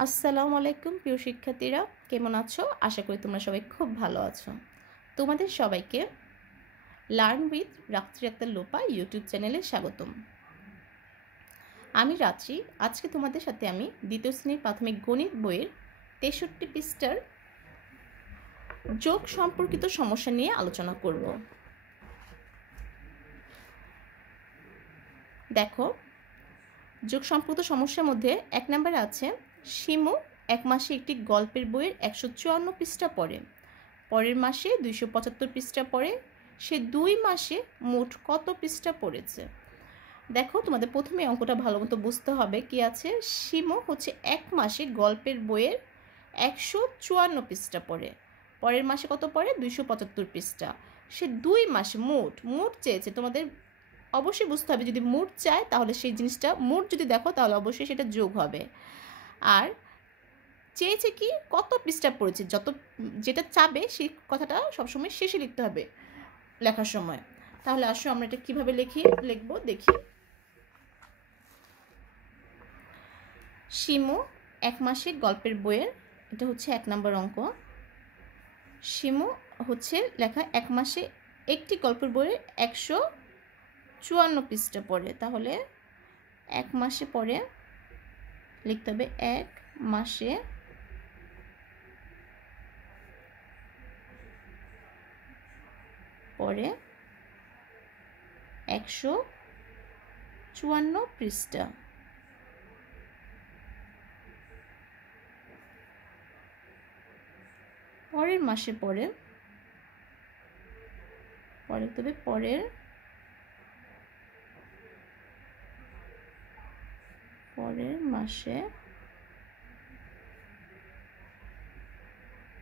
আসসালামু আলাইকুম প্রিয় শিক্ষার্থীরা, কেমন আছো? আশা করি তোমরা সবাই খুব ভালো আছো। তোমাদের সবাইকে লার্ন উইথ রাত্রি আক্তার লোপা ইউটিউব চ্যানেলে স্বাগতম। আমি রাত্রি। আজকে তোমাদের সাথে আমি দ্বিতীয় শ্রেণীর প্রাথমিক গণিত বইয়ের 63 পৃষ্ঠার যোগ সম্পর্কিত সমস্যা নিয়ে আলোচনা করব। দেখো, যোগ সম্পর্কিত সমস্যার মধ্যে 1 নম্বরে আছে শিমু এক মাসে একটি গল্পের বইয়ের 154 পৃষ্ঠা পড়ে, পরের মাসে 275 পৃষ্ঠা পড়ে, সে 2 মাসে মোট কত পৃষ্ঠা পড়েছে। দেখো, তোমাদের প্রথমে অঙ্কটা ভালো মতো বুঝতে হবে কি আছে। শিমু হচ্ছে 1 মাসে গল্পের বইয়ের 154 পৃষ্ঠা পড়ে, পরের মাসে কত পড়ে? 275 পৃষ্ঠা। সে 2 মাসে মোট চেয়েছে। তোমাদের অবশ্যই বুঝতে হবে, যদি মোট চায় তাহলে সেই জিনিসটা মোট যদি দেখো তাহলে অবশ্যই সেটা যোগ হবে। আর চেয়েছে কি কত পৃষ্ঠা পড়েছে, যেটা চাবে সেই কথাটা সবসময় শেষে লিখতে হবে লেখার সময়। তাহলে আসো আমরা এটা কীভাবে লিখবো দেখি। শিমু 1 মাসে গল্পের বইয়ের, এটা হচ্ছে 1 নম্বর অঙ্ক। শিমু হচ্ছে লেখা 1 মাসে একটি গল্পের বইয়ের 154 পৃষ্ঠা পড়ে, তাহলে 1 মাসে পড়ে লিখতে হবে 1 মাসে পড়ে 154 পৃষ্ঠা। পরের মাসে পড়ে তবে পরের মাসে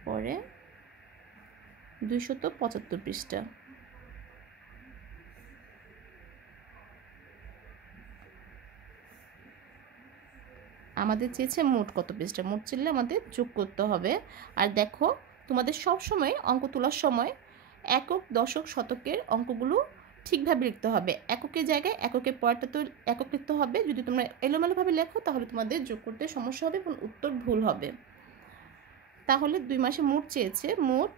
পড়ে 275 পৃষ্ঠা। আমাদের চেয়েছে মোট কত পৃষ্ঠা, মোট চাইলে আমাদের যোগ করতে হবে। আর দেখো, তোমাদের সব সময় অঙ্ক তোলার সময় একক, দশক, শতকের অঙ্কগুলো ঠিকভাবে লিখতে হবে। এককের জায়গায় এককের পরটা তো একক লিখতে হবে। যদি তোমরা এলোমেলোভাবে লেখো তাহলে তোমাদের যোগ করতে সমস্যা হবে এবং উত্তর ভুল হবে। তাহলে 2 মাসে মোট চেয়েছে, মোট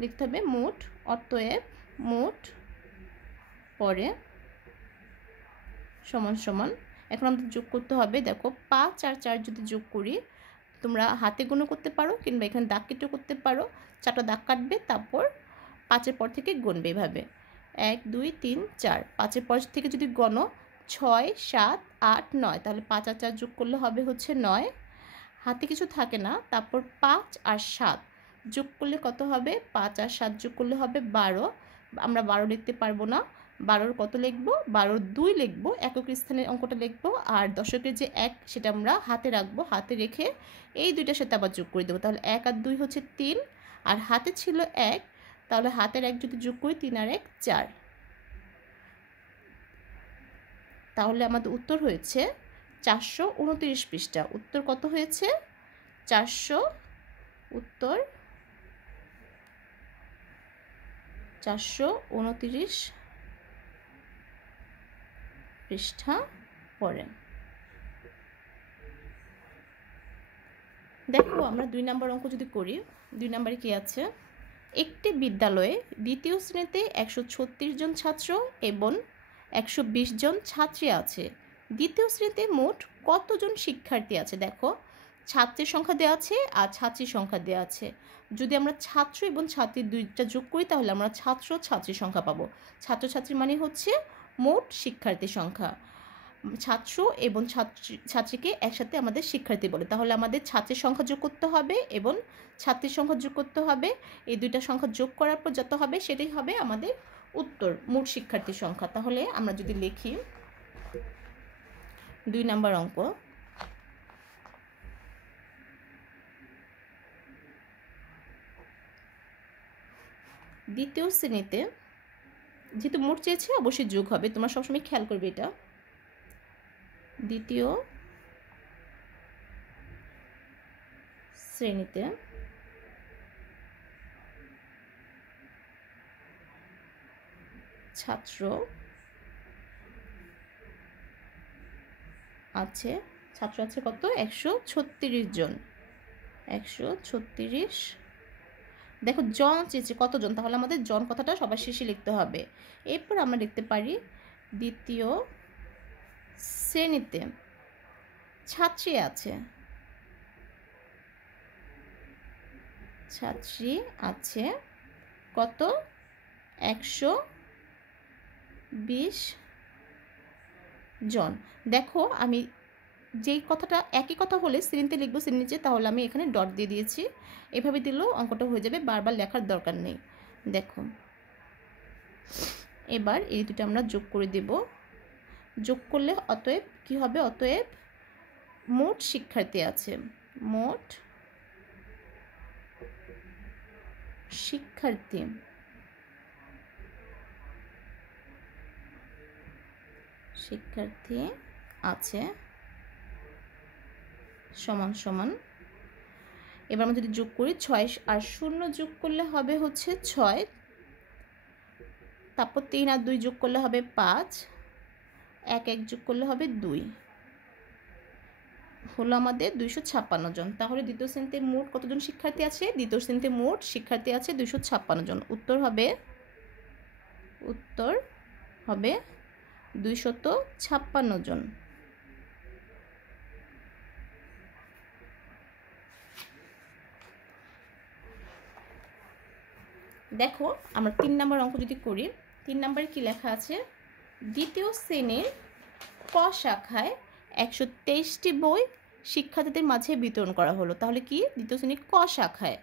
লিখতে হবে মোট, অতএব মোট পরে সমান সমান। এখন আমাদের যোগ করতে হবে। দেখো, 5 আর 4 যদি যোগ করি, তোমরা হাতে গুণও করতে পারো কিংবা এখানে দাগ কেটেও করতে পারো। 4টা দাগ কাটবে, তারপর 5-এর পর থেকে গুনবে এভাবে 1 2 3 4। 5-এর পর থেকে যদি গণো 6 7 8 9, তাহলে 5 আর 4 যোগ করলে হবে হচ্ছে 9। হাতে কিছু থাকে না, তারপর 5 আর 7 যোগ করলে কত হবে? 5 আর 7 যোগ করলে হবে 12। আমরা 12 লিখতে পারবো না, 12-র কত লিখবো? 12-র 2 লিখবো, একক স্থানের অঙ্কটা লিখবো। আর দশকের যে 1 সেটা আমরা হাতে রাখবো, হাতে রেখে এই দুইটার সাথে আবার যোগ করে দেবো। তাহলে 1 আর 2 হচ্ছে 3, আর হাতে ছিল 1, তাহলে হাতের 1 যদি যোগ করি 3 আর 1 4। তাহলে আমাদের উত্তর হয়েছে 429 পৃষ্ঠা। উত্তর কত হয়েছে? 400। উত্তর 429 পৃষ্ঠা পড়ে। দেখো, আমরা 2 নম্বর অঙ্ক যদি করি, 2 নম্বরে কি আছে? একটি বিদ্যালয়ে দ্বিতীয় শ্রেণীতে 136 জন ছাত্র এবং 120 জন ছাত্রী আছে। দ্বিতীয় শ্রেণীতে মোট কতজন শিক্ষার্থী আছে? দেখো, ছাত্রের সংখ্যা দেওয়া আছে আর ছাত্রীর সংখ্যা দেওয়া আছে। যদি আমরা ছাত্র এবং ছাত্রী দুইটা যোগ করি তাহলে আমরা ছাত্র ছাত্রীর সংখ্যা পাবো। ছাত্রছাত্রী মানে হচ্ছে মোট শিক্ষার্থীর সংখ্যা। ছাত্র এবং ছাত্রীকে একসাথে আমাদের শিক্ষার্থী বলে। তাহলে আমাদের ছাত্রের সংখ্যা যোগ করতে হবে এবং ছাত্রীর সংখ্যা যোগ করতে হবে। এই দুইটা সংখ্যা যোগ করার পর যত হবে সেটাই হবে আমাদের উত্তর, মোট শিক্ষার্থীর সংখ্যা। তাহলে আমরা যদি লিখি 2 নম্বর অঙ্ক, দ্বিতীয় শ্রেণীতে, যেহেতু মোট চেয়েছে অবশ্যই যোগ হবে, তোমরা সবসময় খেয়াল করবে এটা। দ্বিতীয় শ্রেণীতে ছাত্র আছে ছাত্র আছে কত? 136 জন। 136। দেখো জন চেয়েছে কতজন, তাহলে আমাদের জন কথাটা সবার শেষে লিখতে হবে। এরপর আমরা লিখতে পারি দ্বিতীয় শ্রেণীতে ছাত্রী আছে, ছাত্রী আছে কত? 120 জন। দেখো আমি যেই কথাটা একই কথা হলে শ্রেণীতে লিখবো শ্রেণীর নিচে, তাহলে আমি এখানে ডট দিয়ে দিয়েছি। এভাবে দিলেও অঙ্কটা হয়ে যাবে, বারবার লেখার দরকার নেই। দেখো এবার এই দুটো আমরা যোগ করে দেব। যোগ করলে অতএব কি হবে? অতএব মোট শিক্ষার্থী আছে, মোট শিক্ষার্থী আছে সমান সমান। এবার আমরা যদি যোগ করি 6 আর 0 যোগ করলে হবে হচ্ছে 6, তারপর 3 আর 2 যোগ করলে হবে 5, 1 1 যোগ করলে হবে 2, হলো আমাদের 256 জন। তাহলে দ্বিতীয় শ্রেণীতে মোট কতজন শিক্ষার্থী আছে? দ্বিতীয় শ্রেণীতে মোট শিক্ষার্থী আছে 256 জন। উত্তর হবে 256 জন। দেখো আমরা 3 নম্বর অঙ্ক যদি করি, 3 নম্বরে কি লেখা আছে? দ্বিতীয় শ্রেণীর ক শাখায় 123টি বই শিক্ষার্থীদের মাঝে বিতরণ করা হলো। তাহলে কি? দ্বিতীয় শ্রেণীর ক শাখায়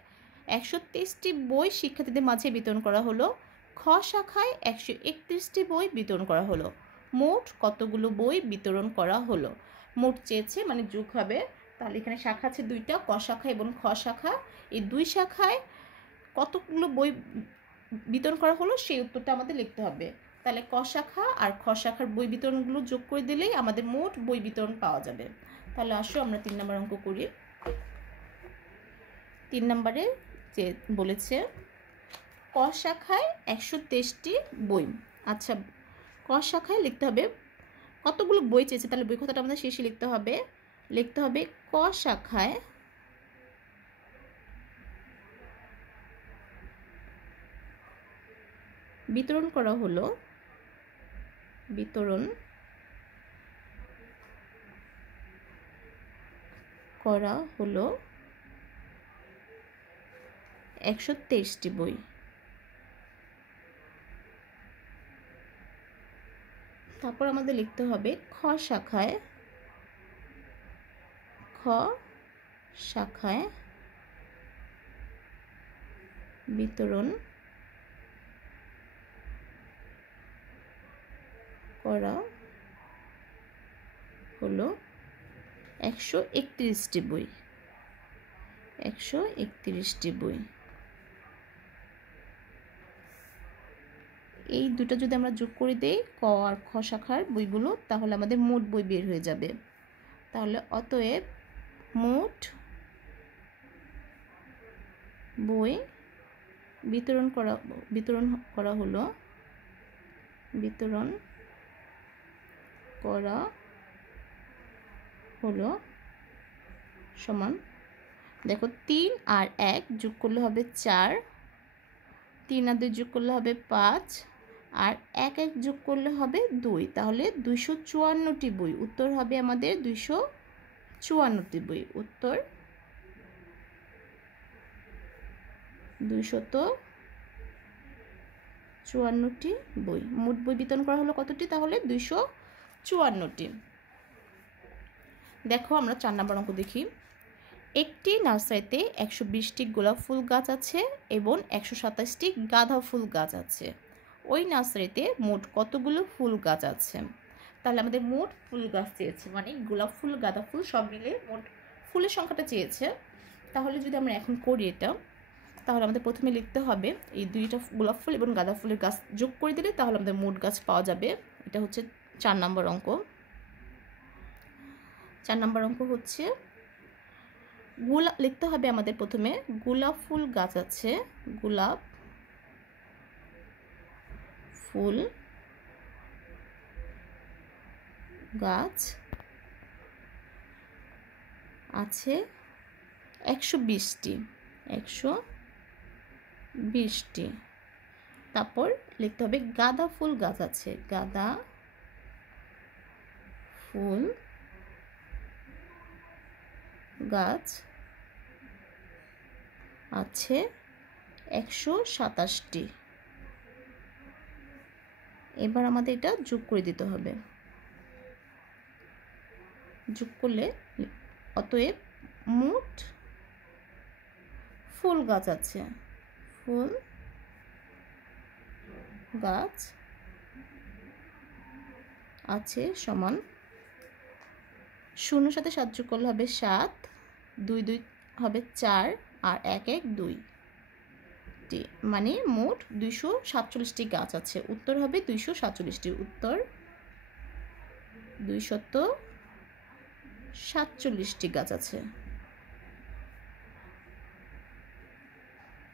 123টি বই শিক্ষার্থীদের মাঝে বিতরণ করা হলো, খ শাখায় 131টি বই বিতরণ করা হলো। মোট কতগুলো বই বিতরণ করা হলো? মোট চেয়েছে মানে যোগ হবে। তাহলে এখানে শাখা আছে 2টা, ক শাখা এবং খ শাখা। এই 2 শাখায় কতগুলো বই বিতরণ করা হলো সেই উত্তরটা আমাদের লিখতে হবে। তাহলে ক শাখা আর খ শাখার বই বিতরণগুলো যোগ করে দিলেই আমাদের মোট বই বিতরণ পাওয়া যাবে। তাহলে আসো আমরা 3 নম্বর অঙ্ক করি। 3 নম্বরে যে বলেছে ক শাখায় 123টি বই। আচ্ছা, ক শাখায় লিখতে হবে কতগুলো বই চেয়েছে, তাহলে বই কথাটা আমাদের শেষে লিখতে হবে। লিখতে হবে ক শাখায় বিতরণ করা হলো 123টি বই। তারপর আমাদের লিখতে হবে খ শাখায় বিতরণ করা হলো 131টি বই। 131টি বই। এই দুটো যদি আমরা যোগ করে দেই ক আর খ শাখার বইগুলো, তাহলে আমাদের মোট বই বের হয়ে যাবে। তাহলে অতএব মোট বই বিতরণ করা হলো সমান, দেখো 3 আর 1 যোগ করলে হবে 4, 3 আর 2 যোগ করলে হবে 5, আর 1 1 যোগ করলে হবে 2। তাহলে 254টি বই। উত্তর হবে আমাদের 254টি বই। উত্তর 254টি বই। মোট বই বিতরণ করা হলো কতটি? তাহলে 254টি। দেখো আমরা 4 নম্বর অঙ্ক দেখি। একটি নার্সারিতে 120টি গোলাপ ফুল গাছ আছে এবং 127টি গাঁদা ফুল গাছ আছে। ওই নার্সারিতে মোট কতগুলো ফুল গাছ আছে? তাহলে আমাদের মোট ফুল গাছ চেয়েছে, মানে গোলাপ ফুল গাঁদা ফুল সব মিলে মোট ফুলের সংখ্যাটা চেয়েছে। তাহলে যদি আমরা এখন করি এটা, তাহলে আমাদের প্রথমে লিখতে হবে এই 2টা গোলাপ ফুল এবং গাঁদা ফুলের গাছ যোগ করে দিলে তাহলে আমাদের মোট গাছ পাওয়া যাবে। এটা হচ্ছে 4 নম্বর অঙ্ক। 4 নম্বর অঙ্ক হচ্ছে লিখতে হবে আমাদের প্রথমে গোলাপ ফুল গাছ আছে, গোলাপ ফুল গাছ আছে 120টি, 120টি। তারপর লিখতে হবে গাঁদা ফুল গাছ আছে, গাঁদা ফুল গাছ আছে 127টি। এবার আমাদের এটা যোগ করে দিতে হবে। যোগ করলে অতএব মোট ফুল গাছ আছে, ফুল গাছ আছে সমান 0 সাথে 7 যোগ করলে হবে 7, 2 2 হবে 4 আর 1 1 2টি, মানে মোট 247টি গাছ আছে। উত্তর হবে 247টি। উত্তর 247টি গাছ আছে,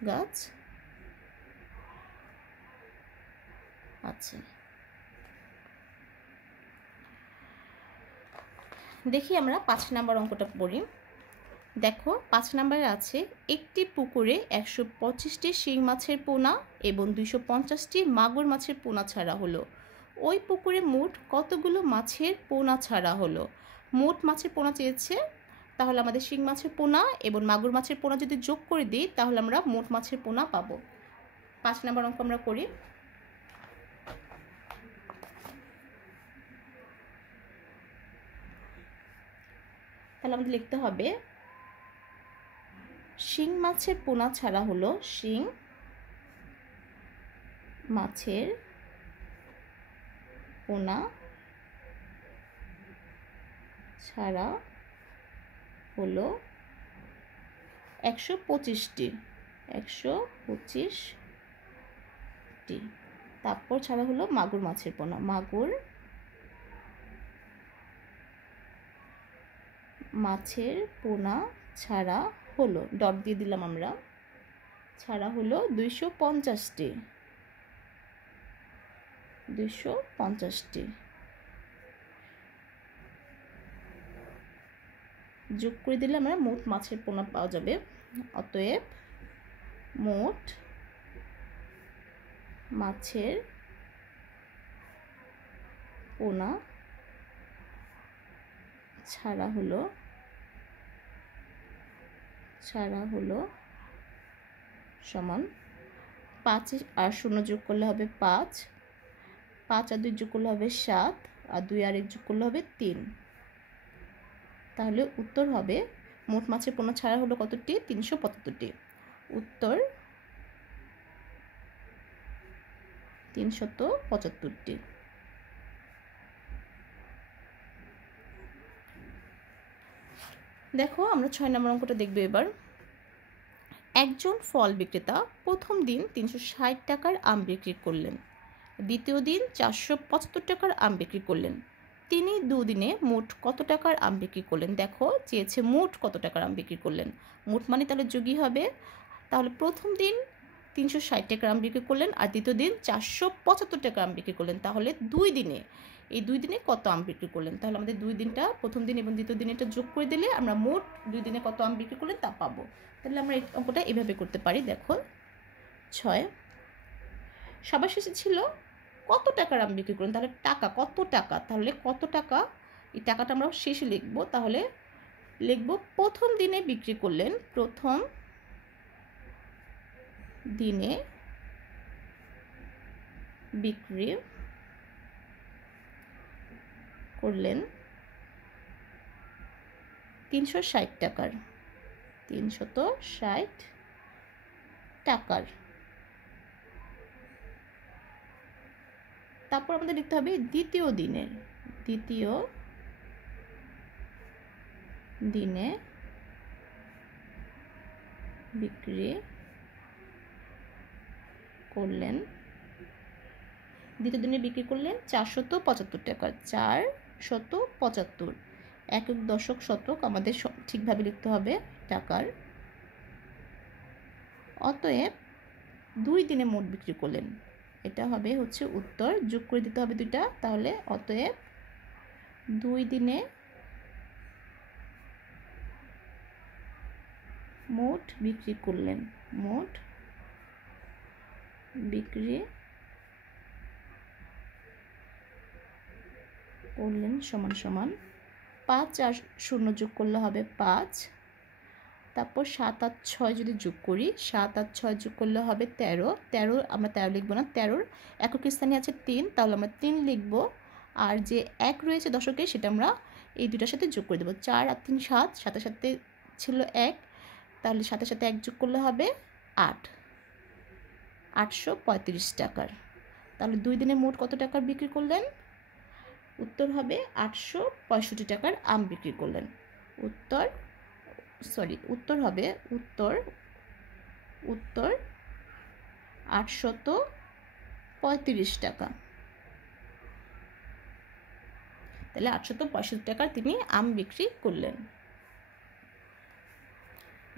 গাছ আছে। দেখি আমরা 5 নম্বর অঙ্কটা পড়ি। দেখো 5 নম্বরে আছে একটি পুকুরে 125টি শিং মাছের পোনা এবং 250টি মাগুর মাছের পোনা ছাড়া হলো। ওই পুকুরে মোট কতগুলো মাছের পোনা ছাড়া হলো? মোট মাছের পোনা চেয়েছে, তাহলে আমাদের শিং মাছের পোনা এবং মাগুর মাছের পোনা যদি যোগ করে দিই তাহলে আমরা মোট মাছের পোনা পাবো। 5 নম্বর অঙ্ক আমরা করি। তাহলে আমাদের লিখতে হবে শিং মাছের পোনা ছাড়া হলো, শিং মাছের পোনা ছাড়া হলো 125টি, 125টি। তারপর ছাড়া হলো মাগুর মাছের পোনা, মাগুর মাছের পোনা ছাড়া হলো, ডট দিয়ে দিলাম আমরা, ছাড়া হলো 250টি, 250টি। যোগ করে দিলে আমরা মোট মাছের পোনা পাওয়া যাবে। অতএব মোট মাছের পোনা ছাড়া হলো সমান 5 আর 0 যোগ করলে হবে 5, 5 আর 2 যোগ করলে হবে 7, আর 2 আর 1 যোগ করলে হবে 3। তাহলে উত্তর হবে মোট মাছের পোনা ছাড়া হলো কতটি? 375টি। উত্তর 375টি। দেখো আমরা 6 নম্বর অঙ্কটা দেখব এবার। একজন ফল বিক্রেতা প্রথম দিন 360 টাকার আম বিক্রি করলেন, দ্বিতীয় দিন 475 টাকার আম বিক্রি করলেন। তিনি দুদিনে মোট কত টাকার আম বিক্রি করলেন? দেখো চেয়েছে মোট কত টাকার আম বিক্রি করলেন, মোট মানে তাহলে যোগী হবে। তাহলে প্রথম দিন 360 টাকার আম বিক্রি করলেন আর দ্বিতীয় দিন 475 টাকার আম বিক্রি করলেন। তাহলে 2 দিনে, এই 2 দিনে কত আম বিক্রি করলেন? তাহলে আমাদের 2 দিনটা, প্রথম দিন এবং দ্বিতীয় দিন এটা যোগ করে দিলে আমরা মোট 2 দিনে কত আম বিক্রি করলেন তা পাবো। তাহলে আমরা এই অঙ্কটা এভাবে করতে পারি। দেখো 6 সবার শেষে ছিল কত টাকার আম বিক্রি করলেন, তাহলে টাকা, কত টাকা, তাহলে কত টাকা, এই টাকাটা আমরা শেষে লিখব। তাহলে লিখব প্রথম দিনে বিক্রি করলেন, প্রথম দিনে বিক্রি করলেন 360 টাকার, 360 টাকার। তারপর আমাদের লিখতে হবে দ্বিতীয় দিনে বিক্রি করলেন, দ্বিতীয় দিনে বিক্রি করলেন 475 টাকা, 475, একক দশক শতক আমাদের ঠিকভাবে লিখতে হবে টাকার। অতএব 2 দিনে মোট বিক্রি করলেন, এটা হবে হচ্ছে উত্তর। যোগ করে দিতে হবে 2টা, তাহলে অতএব 2 দিনে মোট বিক্রি করলেন, মোট বিক্রি করলেন সমান সমান 5 আর 0 যোগ করলে হবে 5, তারপর 7 আর 6 যদি যোগ করি, 7 আর 6 যোগ করলে হবে 13, 13 আমরা 13 লিখবো না, 13 একক স্থানে আছে 3, তাহলে আমরা 3 লিখবো। আর যে 1 রয়েছে দশকে সেটা আমরা এই দুটার সাথে যোগ করে দেবো, 4 আর 3 7, সাথে সাথে ছিল 1, তাহলে সাথে সাথে 1 যোগ করলে হবে 8, 835 টাকার। তাহলে 2 দিনে মোট কত টাকার বিক্রি করলেন? উত্তর হবে 865 টাকার আম বিক্রি করলেন। উত্তর হবে 835 টাকা। তাহলে 865 টাকার তিনি আম বিক্রি করলেন।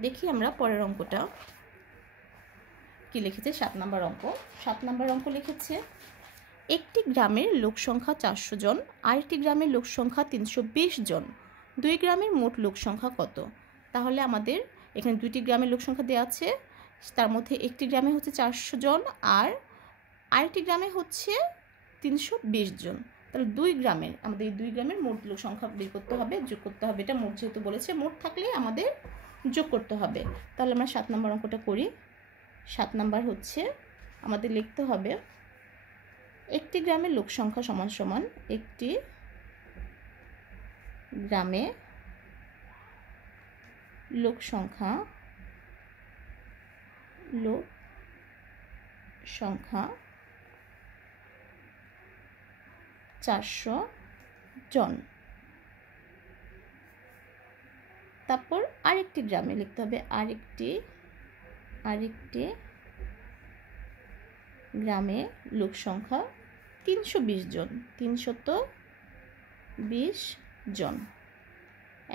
দেখি আমরা পরের অঙ্কটা কি লিখেছে। 7 নম্বর অঙ্ক। 7 নম্বর অঙ্ক লিখেছে, একটি গ্রামের লোক সংখ্যা 400 জন, আরেকটি গ্রামের লোক সংখ্যা 320 জন, 2 গ্রামের মোট লোক সংখ্যা কত? তাহলে আমাদের এখানে 2টি গ্রামের লোক সংখ্যা দেওয়া আছে, তার মধ্যে একটি গ্রামে হচ্ছে 400 জন আর আরেকটি গ্রামে হচ্ছে 320 জন। তাহলে 2 গ্রামের, আমাদের এই 2 গ্রামের মোট লোক সংখ্যা বের করতে হবে, যোগ করতে হবে। এটা মোট যেহেতু বলেছে, মোট থাকলে আমাদের যোগ করতে হবে। তাহলে আমরা 7 নম্বর অঙ্কটা করি। 7 নম্বর হচ্ছে আমাদের লিখতে হবে, একটি গ্রামের লোক সংখ্যা সমান সমান একটি গ্রামে লোক সংখ্যা 400 জন। তারপর আরেকটি গ্রামে লিখতে হবে, আরেকটি গ্রামে লোক সংখ্যা 320 জন, 320 জন।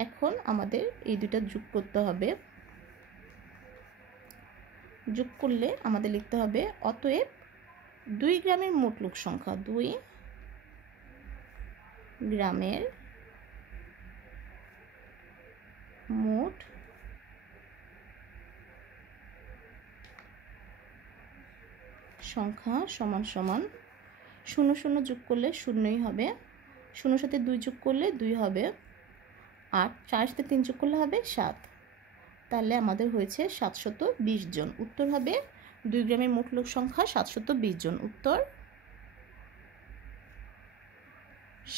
এখন আমাদের এই দুটা যোগ করতে হবে। যোগ করলে আমাদের লিখতে হবে, অতএব 2 গ্রামের মোট লোক সংখ্যা, 2 গ্রামের মোট সংখ্যা সমান সমান 0 0 যোগ করলে 0ই হবে, 0 সাথে 2 যোগ করলে 2 হবে, 8, 4 সাথে 3 যোগ করলে হবে 7। তাহলে আমাদের হয়েছে 720 জন। উত্তর হবে 2 গ্রামের মোট লোক সংখ্যা 720 জন। উত্তর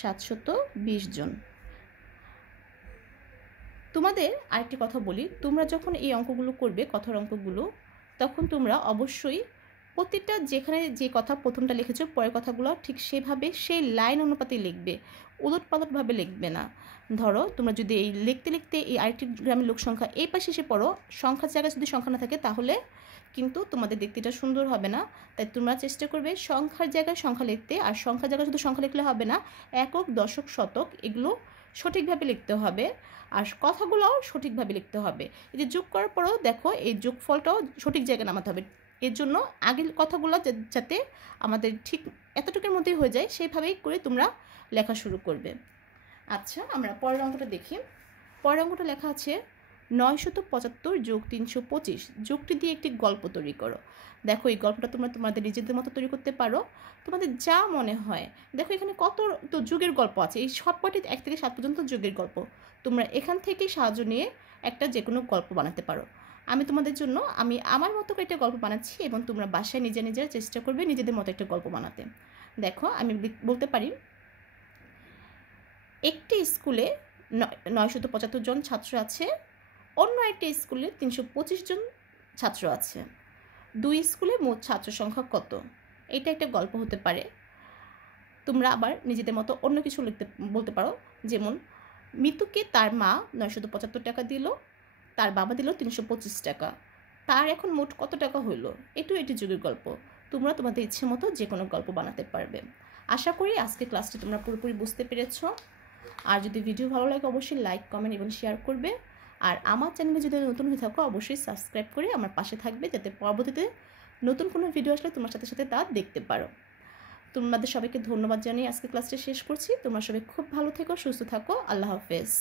720 জন। তোমাদের আরেকটি কথা বলি, তোমরা যখন এই অঙ্কগুলো করবে, কথার অঙ্কগুলো, তখন তোমরা অবশ্যই প্রতিটা যেখানে যে কথা প্রথমটা লিখেছো, পরের কথাগুলো ঠিক সেভাবে সেই লাইন অনুপাতে লিখবে, উলটপালটভাবে লিখবে না। ধরো তোমরা যদি এই লিখতে লিখতে এই আরেকটি গ্রামের লোক সংখ্যা এই পাশে এসে পড়ো, সংখ্যার জায়গায় যদি সংখ্যা না থাকে তাহলে কিন্তু তোমাদের দেখতে এটা সুন্দর হবে না। তাই তোমরা চেষ্টা করবে সংখ্যার জায়গায় সংখ্যা লিখতে, আর সংখ্যার জায়গায় শুধু সংখ্যা লিখলে হবে না, একক, দশক, শতক এগুলো সঠিকভাবে লিখতে হবে, আর কথাগুলোও সঠিকভাবে লিখতে হবে। এই যে যোগ করার পরেও দেখো এই যোগফলটাও সঠিক জায়গায় নামাতে হবে। এর জন্য আগের কথাগুলো যাতে আমাদের ঠিক এতটুকুর মধ্যেই হয়ে যায়, সেইভাবেই করে তোমরা লেখা শুরু করবে। আচ্ছা, আমরা পরের অঙ্কটা দেখি। পরের অঙ্কটা লেখা আছে, 975 যোগ 325 যুক্তি দিয়ে একটি গল্প তৈরি করো। দেখো এই গল্পটা তোমরা তোমাদের নিজেদের মতো তৈরি করতে পারো, তোমাদের যা মনে হয়। দেখো এখানে কত তো যুগের গল্প আছে, এই সবকটি 1 থেকে 7 পর্যন্ত যুগের গল্প। তোমরা এখান থেকে সাহায্য নিয়ে একটা যে কোনো গল্প বানাতে পারো। আমি তোমাদের জন্য আমার মতো করে একটা গল্প বানাচ্ছি, এবং তোমরা বাসায় নিজেরা চেষ্টা করবে নিজেদের মতো একটা গল্প বানাতে। দেখো আমি বলতে পারি, একটি স্কুলে 975 জন ছাত্র আছে, অন্য একটি স্কুলে 325 জন ছাত্র আছে, 2 স্কুলে মোট ছাত্র সংখ্যা কত? এটা একটা গল্প হতে পারে। তোমরা আবার নিজেদের মতো অন্য কিছু বলতে পারো, যেমন মিতুকে তার মা 975 টাকা দিল, তার বাবা দিল 325 টাকা, তার এখন মোট কত টাকা হইল? এটি যুগের গল্প। তোমরা তোমাদের ইচ্ছে মতো যে কোনো গল্প বানাতে পারবে। আশা করি আজকে ক্লাসটি তোমরা পুরোপুরি বুঝতে পেরেছো। আর যদি ভিডিও ভালো লাগে অবশ্যই লাইক, কমেন্ট এবং শেয়ার করবে। আর আমার চ্যানেলে যদি নতুন হয়ে থাকো অবশ্যই সাবস্ক্রাইব করে আমার পাশে থাকবে, যাতে পরবর্তীতে নতুন কোনো ভিডিও আসলে তোমার সাথে তা দেখতে পারো। তোমাদের সবাইকে ধন্যবাদ জানিয়ে আজকে ক্লাসটা শেষ করছি। তোমরা সবাই খুব ভালো থেকো, সুস্থ থাকো। আল্লাহ হাফেজ।